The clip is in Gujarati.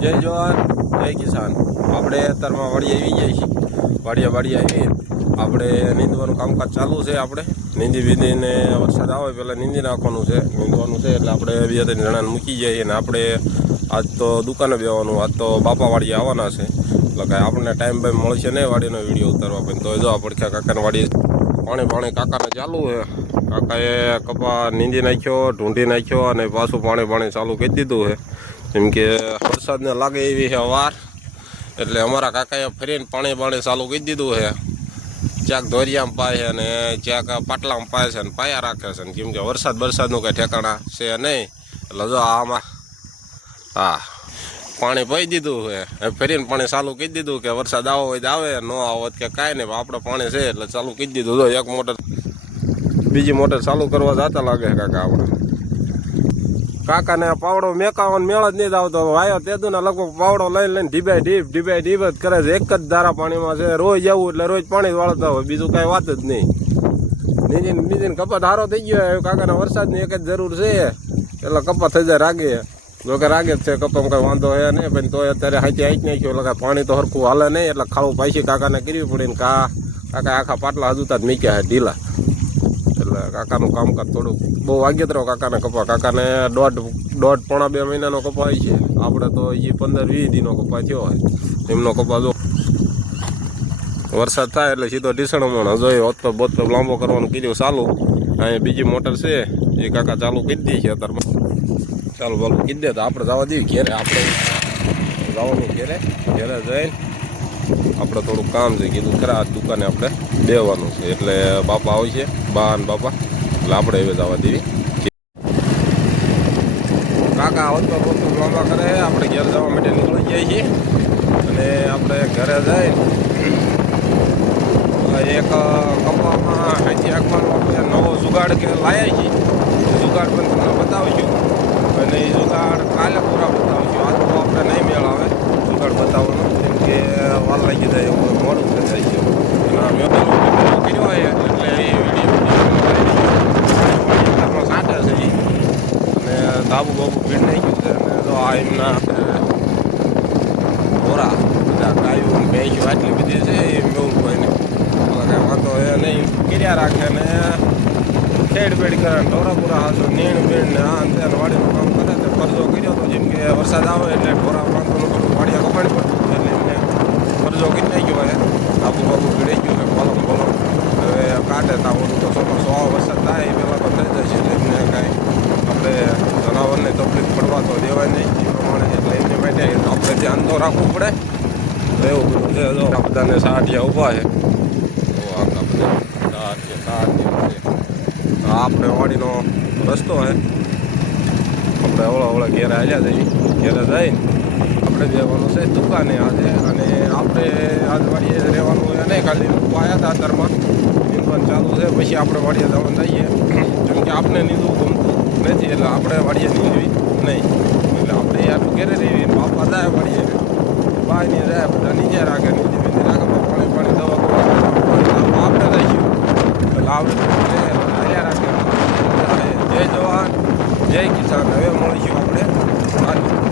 જય જવાન જય કિસાન. આપણે અત્યારમાં વાડી આવી જાય છીએ. વાડી આવી આપણે નીંદવાનું કામકાજ ચાલુ છે. આપણે નીંદીને વરસાદ આવે પહેલાં નીંદી નાખવાનું છે, નીંદવાનું છે. એટલે આપણે 2-3 જણાને મૂકી જઈએ અને આપણે આજ તો દુકાને બેવાનું, આજ તો બાપા વાડીએ આવવાના છે. એટલે કાંઈ આપણને ટાઈમ બાઈમ મળશે નહીં વાડીનો વિડીયો ઉતારવા. પણ તો જો પડખ્યા કાકાને વાડી પાણી કાકાને ચાલુ છે. કાકાએ કપા નીંદી નાખ્યો, ઢૂંઢી નાખ્યો અને પાછું પાણી ચાલુ કરી દીધું છે. જેમ કે વરસાદને લાગે એવી છે વાર, એટલે અમારા કાકાએ ફરીને પાણી ચાલુ કરી દીધું છે. ચાક ધોરિયામાં પાય છે અને ચાક પાટલામાં પાય છે અને પાયા રાખે છે. કેમ કે વરસાદનું કંઈ ઠેકાણા છે નહીં. એટલે જો આમાં હા પાણી પાઈ દીધું છે. ફરીને પાણી ચાલુ કરી દીધું કે વરસાદ આવો હોય તો આવે, ન આવો કે કાંઈ નહીં. આપણે પાણી છે એટલે ચાલુ કરી દીધું. જો એક મોટર બીજી મોટર ચાલુ કરવા જતા લાગે કાકા આપણે. કાકાને પાવડો મેકાવાનો મેળ જ નહીં આવતો. વાયો તેદુના લગભગ પાવડો લઈને ઢીબાઈ ઢીબ જ કરે છે. એક જ ધારા પાણીમાં છે. રોજ જવું એટલે રોજ પાણી વાળતા હોય, બીજું કાંઈ વાત જ નહીં. નીંદીને કપા ધારો થઈ ગયો. કાકાને વરસાદની એક જ જરૂર છે એટલે કપા થઈ જાય રાગે. જોકે રાગે જ છે, કપામાં કંઈ વાંધો છે નહીં. પણ તોય અત્યારે હાથી હાંચી નાખ્યો એટલે પાણી તો હરખું હાલે નહીં. એટલે ખાવું પાછી કાકાને કરવી પડે ને કાકા આખા પાટલા હજુતા જ મૂક્યા છે ઢીલા. એટલે કાકાનું કામકાજ થોડુંક બહુ વાગ્યતરો કાકાને કપા. કાકાને પોણા 2 મહિનાનો કપા છે. આપણે તો એ 15-20 દીનો કપા થયો હોય. એમનો કપા જો વરસાદ થાય એટલે સીધો ઢીસણમાં જોઈએ ઓતો બોતો લાંબો કરવાનું કીધું ચાલુ. અહીંયા બીજી મોટર છે એ કાકા ચાલુ કરી દે છે અત્યારમાં. ચાલુ કીધી દે તો આપણે જવા દઈએ ઘેરે. આપણે જવાનું ઘેરે જઈને આપણે થોડુંક કામ છે કીધું ખરા. આ દુકાને આપણે બેવાનું છે એટલે બાપા આવશે, બા અને બાપા. એટલે આપણે હવે જવા દેવી. કાકા હોતો લાંબા કરે. આપણે ઘેર જવા માટે નીકળી જઈએ છીએ અને આપણે ઘરે જઈને એક કપામાં હાથી આંખમાં આપણે નવો જુગાડ કે લાવ્યા છીએ. જુગાડ પણ તમને બતાવીશું અને એ જુગાડ કાલે પૂરા બતાવીશું. આજ તો આપણે નહીં મેળ આવે જુગાડ બતાવવાનો, કેમ કે વાર લાગી જાય એવું મોડું થઈ જાય છે. અને મેં કર્યો હોય એટલે એ વિડીયો સાંટે છે એ અને ધાબુ ભીડ નાખ્યું છે. અને જો આ એમના ઘોરા બધા ગાયું ભેંસ્યું આટલી બધી છે. એમ બહુ કોઈને કાંઈ વાંધો એ નહીં. કર્યા રાખે ને ખેડ કરે ઢોરા પૂરા હાથો નીણ બીણ ને આ અંતે વાડીનું કામ કરે તો ફરજો કર્યો હતો. જેમ કે વરસાદ આવે એટલે ઢોરા વાંધોનું બધું વાડિયા કપાણી પડતું એટલે એમને ફરજો કરી નાખ્યો હોય. બાબુ ભીડાઈ ગયું કે કોલમ હવે કાઢે તા ઓલું તો સો વરસાદ થાય એ પહેલાં તો થઈ જશે. એટલે એમને કાંઈ આપણે જનાવરને તકલીફ પડવા તો દેવાય નહીં એ પ્રમાણે. એટલે એમની માટે આપણે ધ્યાન તો રાખવું પડે. એવું બધું છે. જો આ બધાને સાઠિયા ઊભા છે. આખા બધા સાઠિયા આપણે વાડીનો રસ્તો છે. આપણે ઓળા ઘેરે આવ્યા જઈએ. ઘેરે જઈને આપણે જવાનું છે દુકાને આજે. અને આપણે આજ વાડીએ રહેવાનું હોય નહીં. ખાલી આવ્યા હતા અત્યારમાં નીંદવાનું ચાલુ છે. પછી આપણે વાડીએ જવાનું જઈએ. કેમ કે આપણે નીંદવું ગમતું નથી એટલે આપણે વાડીએ નીંદવી નહીં. એટલે આપણે યાર ઘેરે રહીએ. બાપા જાય વાડીએ, બાયની જાય બધા નીચે રાખે. નીચે રાખે પાણી દવા આપણે રહીશું એટલે આપણે હાલ્યા રાખે. જય જવાન જય કિસાન. હવે મળીશું આપણે.